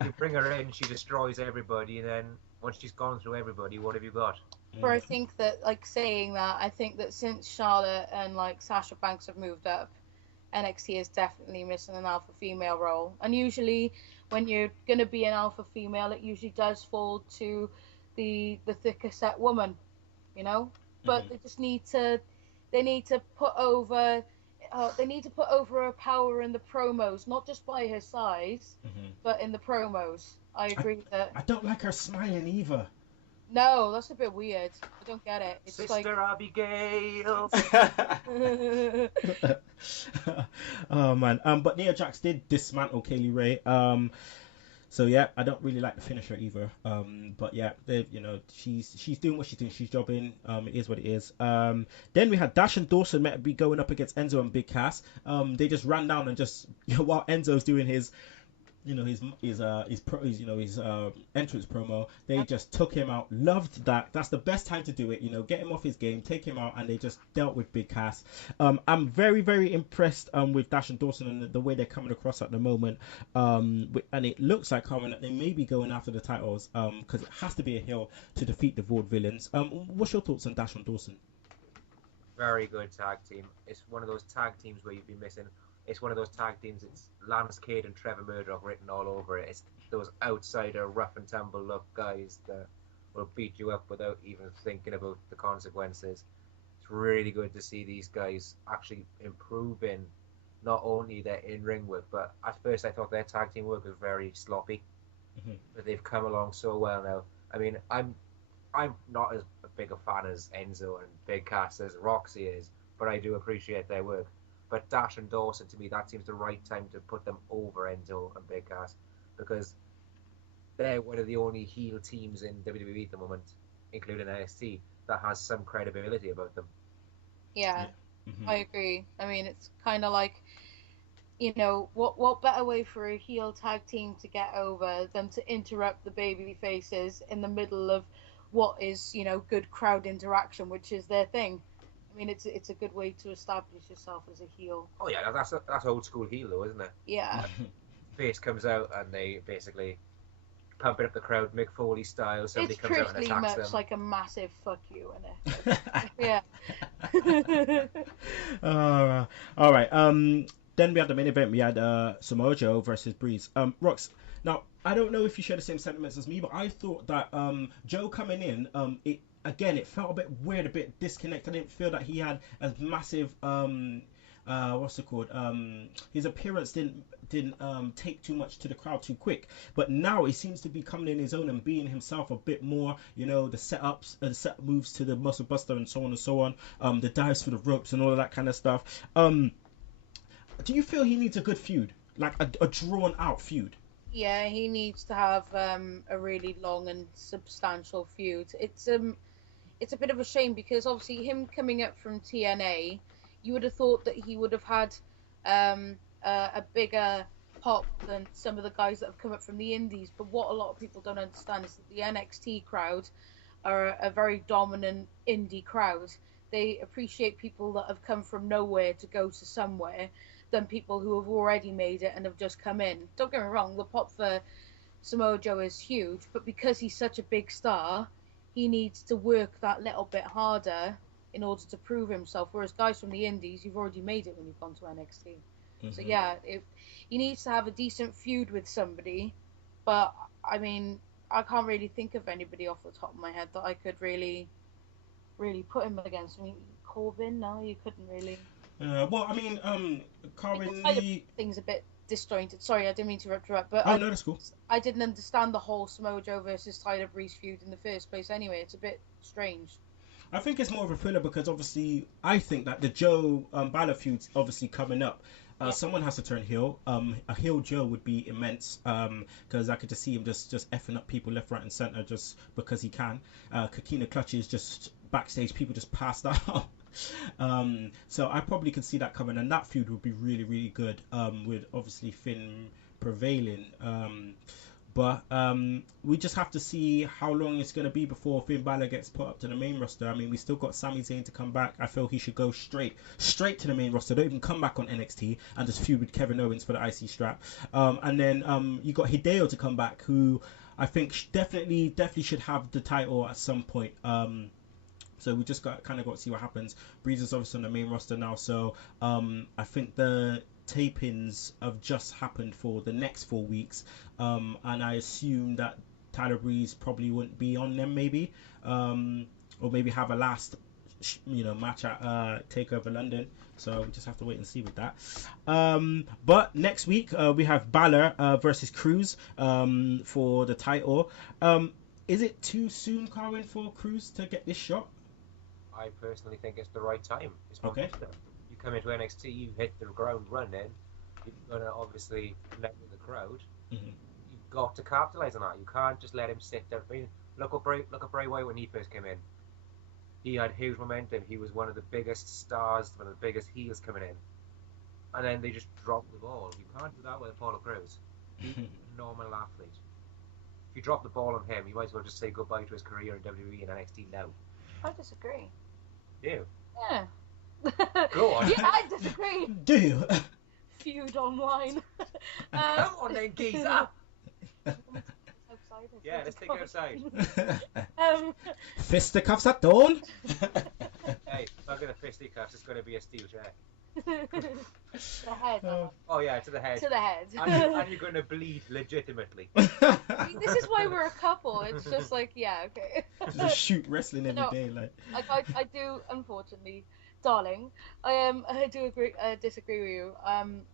You bring her in, she destroys everybody, and then once she's gone through everybody, what have you got? But I think that, like, saying that, I think that since Charlotte and like Sasha Banks have moved up, NXT is definitely missing an alpha female role. And usually, when you're gonna be an alpha female, it usually does fall to the thicker set woman, you know. But they just need to put over her power in the promos, not just by her size, but in the promos. I agree that. I don't like her smiling either. No, that's a bit weird. I don't get it. It's Sister like... Abigail. Oh man. But Nia Jax did dismantle Kaylee Ray. So yeah, I don't really like the finisher either. But yeah, she's doing what she's doing. She's jobbing. It is what it is. Then we had Dash and Dawson meant to be going up against Enzo and Big Cass. They just ran down and just while Enzo's doing his entrance promo, they just took him out. Loved that. That's the best time to do it. Get him off his game, take him out, and they just dealt with Big Cass. I'm very, very impressed with Dash and Dawson and the way they're coming across at the moment. And it looks like, Carwyn, that they may be going after the titles because it has to be a hill to defeat the Vaudevillains. What's your thoughts on Dash and Dawson? Very good tag team. It's one of those tag teams where you'd be missing. It's one of those tag teams, it's Lance Cade and Trevor Murdoch written all over it. It's those outsider, rough and tumble look guys that will beat you up without even thinking about the consequences. It's really good to see these guys actually improving not only their in-ring work, but at first I thought their tag team work was very sloppy. But they've come along so well now. I mean, I'm not as big a fan as Enzo and Big Cass as Roxy is, but I do appreciate their work. But Dash and Dawson, to me, that seems the right time to put them over Enzo and Big Cass, because they're one of the only heel teams in WWE at the moment, including NXT, that has some credibility about them. Yeah. I agree. I mean, it's kind of like you know, what better way for a heel tag team to get over than to interrupt the baby faces in the middle of what is, you know, good crowd interaction, which is their thing. I mean, it's a good way to establish yourself as a heel. Oh yeah, that's old school heel though, isn't it? Yeah. Face comes out and they basically pump it up the crowd, Mick Foley style. Somebody It's comes out and pretty attacks much them. like a massive fuck you in it. Yeah. All right. Then we had the main event. We had Samoa Joe versus Breeze. Rox. Now I don't know if you share the same sentiments as me, but I thought that Joe coming in, it felt a bit weird, a bit disconnected. I didn't feel that he had a massive what's it called? His appearance didn't take too much to the crowd too quick. But now he seems to be coming in his own and being himself a bit more. You know, the setups, the set moves to the muscle buster and so on and so on. The dives for the ropes and all of that kind of stuff. Do you feel he needs a good feud, like a drawn out feud? Yeah, he needs to have a really long and substantial feud. It's a bit of a shame because obviously him coming up from TNA, you would have thought that he would have had a bigger pop than some of the guys that have come up from the indies. But what a lot of people don't understand is that the NXT crowd are a very dominant indie crowd. They appreciate people that have come from nowhere to go to somewhere than people who have already made it and have just come in. Don't get me wrong, the pop for Samoa Joe is huge, but because he's such a big star, he needs to work that little bit harder in order to prove himself. Whereas guys from the indies, you've already made it when you've gone to NXT. Mm-hmm. So yeah, he needs to have a decent feud with somebody, but I mean, I can't really think of anybody off the top of my head that I could really put him against. I mean, Corbin, no, you couldn't really. Well, I mean, Carwyn Lee... Things a bit disjointed. Sorry, I didn't mean to interrupt, but no, that's cool. I didn't understand the whole Samoa Joe versus Tyler Breeze feud in the first place anyway. It's a bit strange. I think it's more of a thriller because obviously I think that the Joe Balor feud's obviously coming up. Someone has to turn heel. A heel Joe would be immense because I could just see him just effing up people left, right, and center just because he can. Kakina clutches just backstage, people just passed out. So I probably could see that coming, and that feud would be really, really good. With obviously Finn prevailing. But we just have to see how long it's going to be before Finn Balor gets put up to the main roster. I mean, we still got Sami Zayn to come back. I feel he should go straight to the main roster. Don't even come back on NXT and just feud with Kevin Owens for the IC strap. And then you got Hideo to come back, who I think definitely should have the title at some point. So we just got to see what happens. Breeze is obviously on the main roster now, so I think the tapings have just happened for the next 4 weeks, and I assume that Tyler Breeze probably wouldn't be on them, maybe, or maybe have a last match at TakeOver London. So we just have to wait and see with that. But next week we have Balor versus Cruz for the title. Is it too soon, Carwyn, for Cruz to get this shot? I personally think it's the right time. It's okay. You come into NXT, you hit the ground running. You're gonna obviously connect with the crowd. Mm-hmm. You've got to capitalize on that. You can't just let him sit there. I mean, look at Bray Wyatt when he first came in. He had huge momentum. He was one of the biggest stars, one of the biggest heels coming in. And then they just dropped the ball. You can't do that with Apollo Crews. He's a phenomenal athlete. If you drop the ball on him, you might as well just say goodbye to his career in WWE and NXT now. I disagree. Do you? Yeah. Go on. Yeah, I disagree. Do you? Feud online. Come on then, geezer. Yeah, let's take it outside. Fisticuffs at dawn. Hey, not gonna fisticuffs. It's gonna be a steel chair. The head. Oh yeah, to the head. To the head. And you're gonna bleed legitimately. This is why we're a couple. It's just like, yeah, okay. Just shoot wrestling every day, like. I do, unfortunately, darling. I do disagree with you.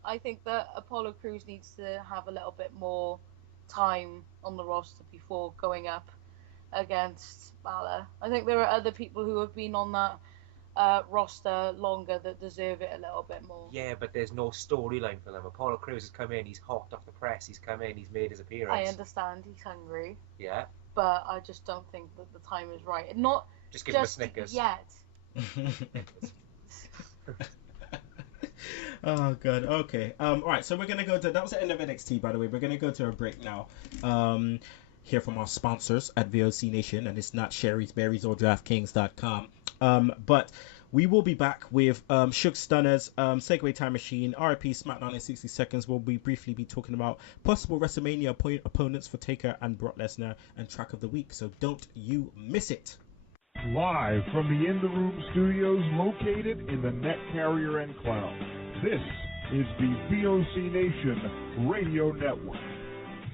I think that Apollo Crews needs to have a little bit more time on the roster before going up against Balor. I think there are other people who have been on that roster longer that deserve it a little bit more. Yeah, but there's no storyline for them. Apollo Crews has come in, he's hot off the press, he's come in, he's made his appearance. I understand, he's hungry. Yeah. But I just don't think that the time is right. And not just give him a Snickers. Yet. Oh god. Okay. All right. So we're gonna go to. That was the end of NXT, by the way. We're gonna go to a break now. Hear from our sponsors at VOC Nation, and it's not Sherry's Berries or DraftKings.com. But we will be back with Shook Stunners, Segue Time Machine, RIP SmackDown in 60 seconds. We'll briefly be talking about possible WrestleMania opponents for Taker and Brock Lesnar and track of the week. So don't you miss it. Live from the In the Room studios located in the Net Carrier Enclave. This is the VOC Nation Radio Network.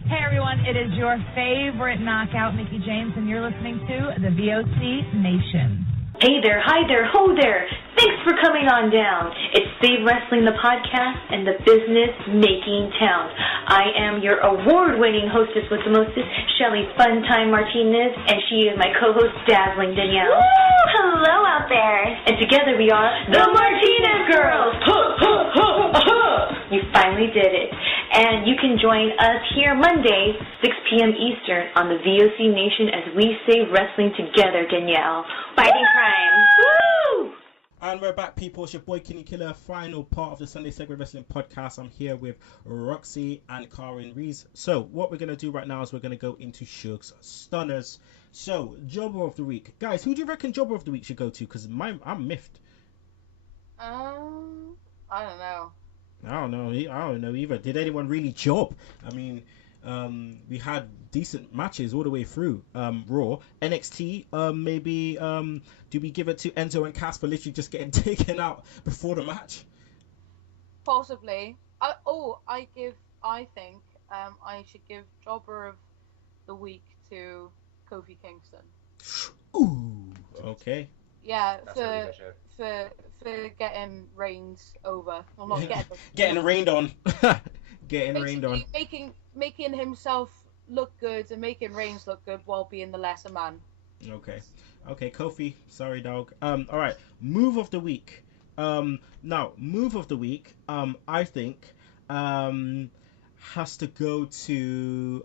Hey everyone, it is your favorite knockout, Mickie James, and you're listening to the VOC Nation. Hey there, hi there, ho there. Thanks for coming on down. It's Save Wrestling, the podcast, and the business-making town. I am your award-winning hostess with the mostest, Shelly Funtime Martinez, and she is my co-host, Dazzling Danielle. Woo! Hello out there. And together we are the Martinez Girls. You finally did it. And you can join us here Monday, 6 p.m. Eastern on the VOC Nation as we save wrestling together, Danielle. Fighting crime. Woo! And we're back, people. It's your boy Kinny Killa, final part of the Sunday Segue Wrestling podcast. I'm here with Roxxi and Carwyn Rees. So what we're going to do right now is we're going to go into Shook's Stunners. So, Jobber of the Week. Guys, who do you reckon Jobber of the Week should go to? Because I'm miffed. I don't know. I don't know either. Did anyone really job? I mean, we had decent matches all the way through Raw. NXT, maybe do we give it to Enzo and Cass for literally just getting taken out before the match? Possibly. I think I should give Jobber of the Week to Kofi Kingston. Ooh, okay. Yeah, That's a really good show. for getting Reigns over. Well, not getting rained on. Getting rained on. Making himself look good and making Reigns look good while being the lesser man. Okay, Kofi. Sorry, dog. All right. Move of the week. Now, move of the week. I think has to go to.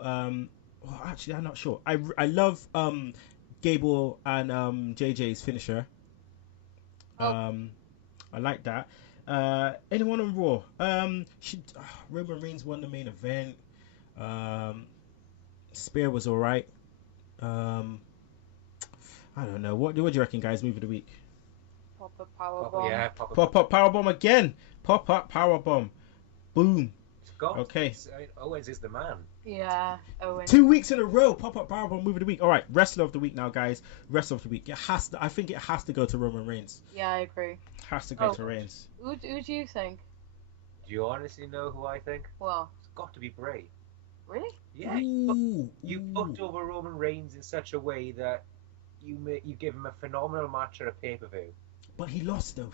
Well, actually, I'm not sure. I love Gable and JJ's finisher. I like that. Anyone on Raw? Roman Reigns won the main event. Spear was alright. I don't know. What do you reckon, guys? Move of the week. Pop up powerbomb. Yeah, Pop up powerbomb again. Pop up powerbomb. Boom. God, Okay. Owens is the man. Yeah, Owen. 2 weeks in a row. Pop up powerbomb. Move of the week. All right. Wrestler of the week now, guys. Wrestler of the week. I think it has to go to Roman Reigns. Yeah, I agree. Has to go to Reigns. Who do you think? Do you honestly know who I think? Well, It's got to be Bray. really? Yeah. You booked over Roman Reigns in such a way that you give him a phenomenal match at a pay-per-view. But he lost though.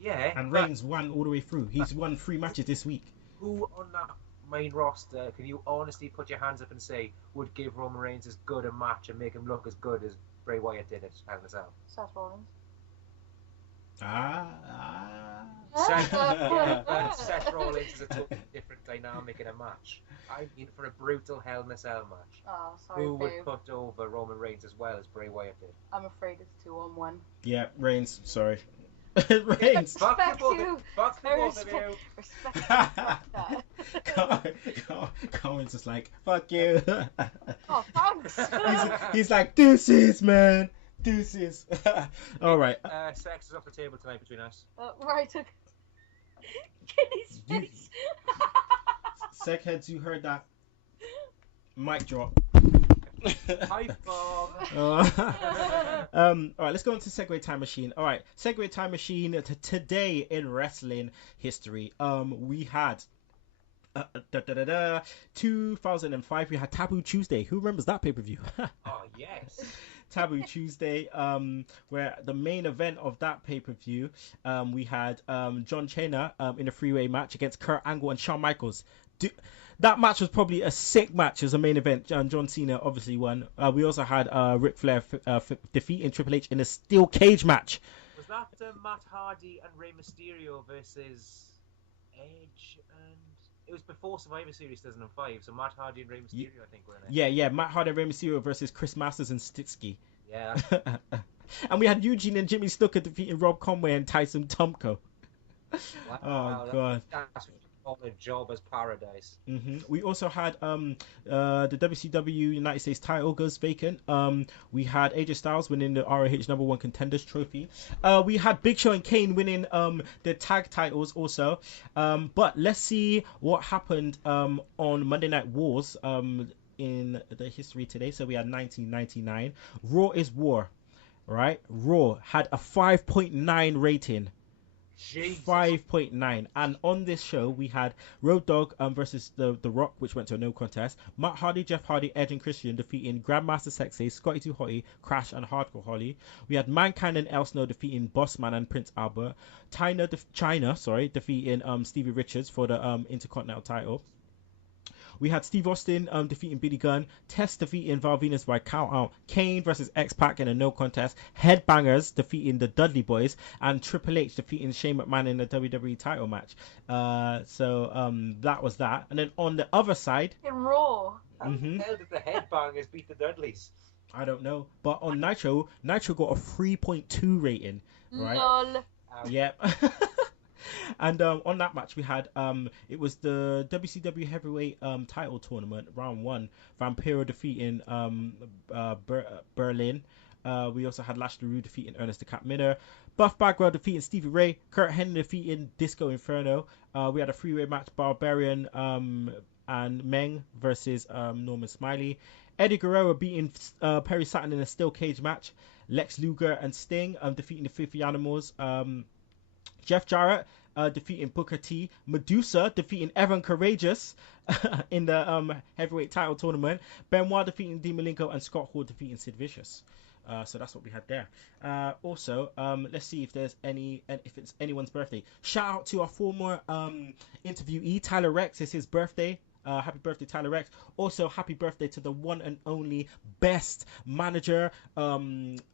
Yeah. And but Reigns won all the way through. He's won 3 matches this week. who on that main roster can you honestly put your hands up and say would give Roman Reigns as good a match and make him look as good as Bray Wyatt did at Hell in a Cell? Seth Rollins. Seth Rollins is a totally different dynamic in a match. I mean, for a brutal Hell in a Cell match, Oh, sorry, who would babe. put over Roman Reigns as well as Bray Wyatt did? I'm afraid it's 2-on-1. Yeah, Reigns. Sorry. Reigns. Fuck Respect the both you. of- fuck the I both of you. Respect that. Colin's just like, fuck you. Oh, thanks. he's like, deuces, man. Deuces. All right. Sex is off the table tonight between us. Right, okay. Kenny's You- face. Segheads, you heard that. Mic drop. Hi, Bob. All right, let's go into Segue Time Machine. All right, Segue Time Machine. Today in wrestling history, we had 2005. We had Taboo Tuesday. Who remembers that pay-per-view? Oh yes. Taboo Tuesday, where the main event of that pay-per-view, we had John Cena in a three-way match against Kurt Angle and Shawn Michaels. That match was probably a sick match as a main event. John Cena obviously won. We also had Ric Flair defeating Triple H in a steel cage match. Was that Matt Hardy and Rey Mysterio versus Edge and... It was before Survivor Series 2005, so Matt Hardy and Rey Mysterio, I think, were in it. Yeah, Matt Hardy and Rey Mysterio versus Chris Masters and Stitsky. Yeah. And we had Eugene and Jimmy Snooker defeating Rob Conway and Tyson Tomko. Wow, Oh god. That's what you call a job as paradise. We also had the WCW United States title goes vacant. We had AJ Styles winning the ROH number 1 contenders trophy. We had Big Show and Kane winning the tag titles also. But let's see what happened on Monday Night Wars in the history today. So we had 1999. Raw is War, right? Raw had a 5.9 rating. Jesus. 5.9. And on this show we had Road Dogg versus the Rock, which went to a no contest. Matt Hardy, Jeff Hardy, Edge and Christian defeating Grandmaster Sexay, Scotty 2 Hotty, Crash and Hardcore Holly. We had Mankind and El Snow defeating Bossman and Prince Albert. China defeating Stevie Richards for the Intercontinental title. We had Steve Austin defeating Billy Gunn, Tess defeating Val Venus by count out, Kane versus X-Pac in a no contest, Headbangers defeating the Dudley Boys, and Triple H defeating Shane McMahon in the WWE title match. So that was that. And then on the other side, In Raw. How the hell did the Headbangers beat the Dudleys? I don't know, but on Nitro got a 3.2 rating, right? Lol. Yep. And on that match we had it was the WCW Heavyweight title tournament round 1. Vampiro defeating Berlin. We also had Lash LaRue defeating Ernest the Cat Miller. Buff Bagwell defeating Stevie Ray. Kurt Hennig defeating Disco Inferno. We had a 3-way match, Barbarian and Meng versus Norman Smiley. Eddie Guerrero beating Perry Saturn in a steel cage match. Lex Luger and Sting defeating the Filthy Animals. Jeff Jarrett defeating Booker T. Medusa defeating Evan Courageous in the heavyweight title tournament. Benoit defeating Dean Malenko and Scott Hall defeating Sid Vicious. So that's what we had there. Also, let's see if it's anyone's birthday. Shout out to our former interviewee Tyler Rex. It's his birthday. Happy birthday, Tyler Rex. Also, happy birthday to the one and only best manager,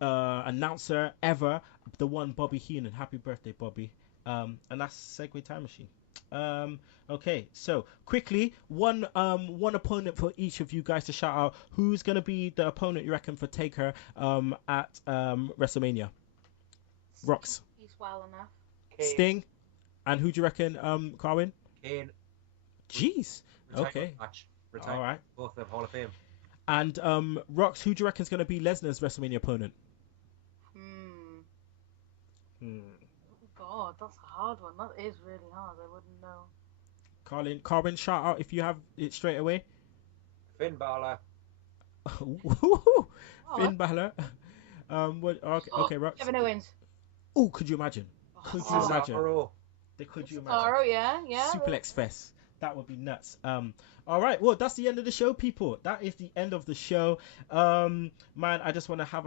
announcer ever, the one Bobby Heenan. Happy birthday, Bobby. And that's Segue Time Machine. Okay, so quickly, one opponent for each of you guys to shout out. Who's gonna be the opponent you reckon for Taker at WrestleMania? Rox. He's well enough. Kane. Sting. And who do you reckon, Carwyn? Kane. Jeez. Retirement Okay. match. Retirement. All right. Both of them Hall of Fame. And Rox, who do you reckon is gonna be Lesnar's WrestleMania opponent? God, that's a hard one. That is really hard. I wouldn't know. Carwyn, shout out if you have it straight away. Finn Balor. Finn Balor. Okay, Rox. Kevin Owens. Oh, could you imagine? Could you imagine? Cesaro. Could you imagine? Cesaro, yeah. Suplex Fest. That would be nuts. All right. Well, that's the end of the show, people. That is the end of the show. Man, I just want to have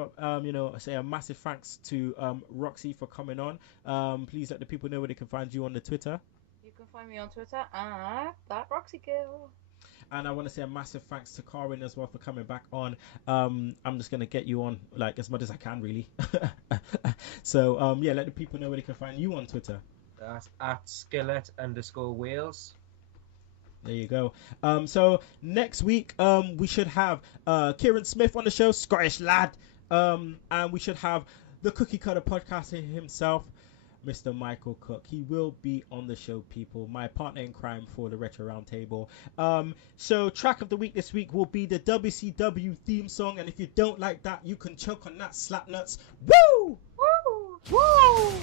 say a massive thanks to Roxy for coming on. Please let the people know where they can find you on the Twitter. You can find me on Twitter at that Roxy Kill. And I want to say a massive thanks to Carwyn as well for coming back on. I'm just going to get you on like as much as I can, really. So, let the people know where they can find you on Twitter. That's at skillet_Wales. There you go. So next week, we should have Kieran Smith on the show, Scottish lad. And we should have the Cookie Cutter podcaster himself, Mr. Michael Cook. He will be on the show, people. My partner in crime for the Retro Roundtable. So track of the week this week will be the WCW theme song. And if you don't like that, you can choke on that, slap nuts. Woo! Woo! Woo!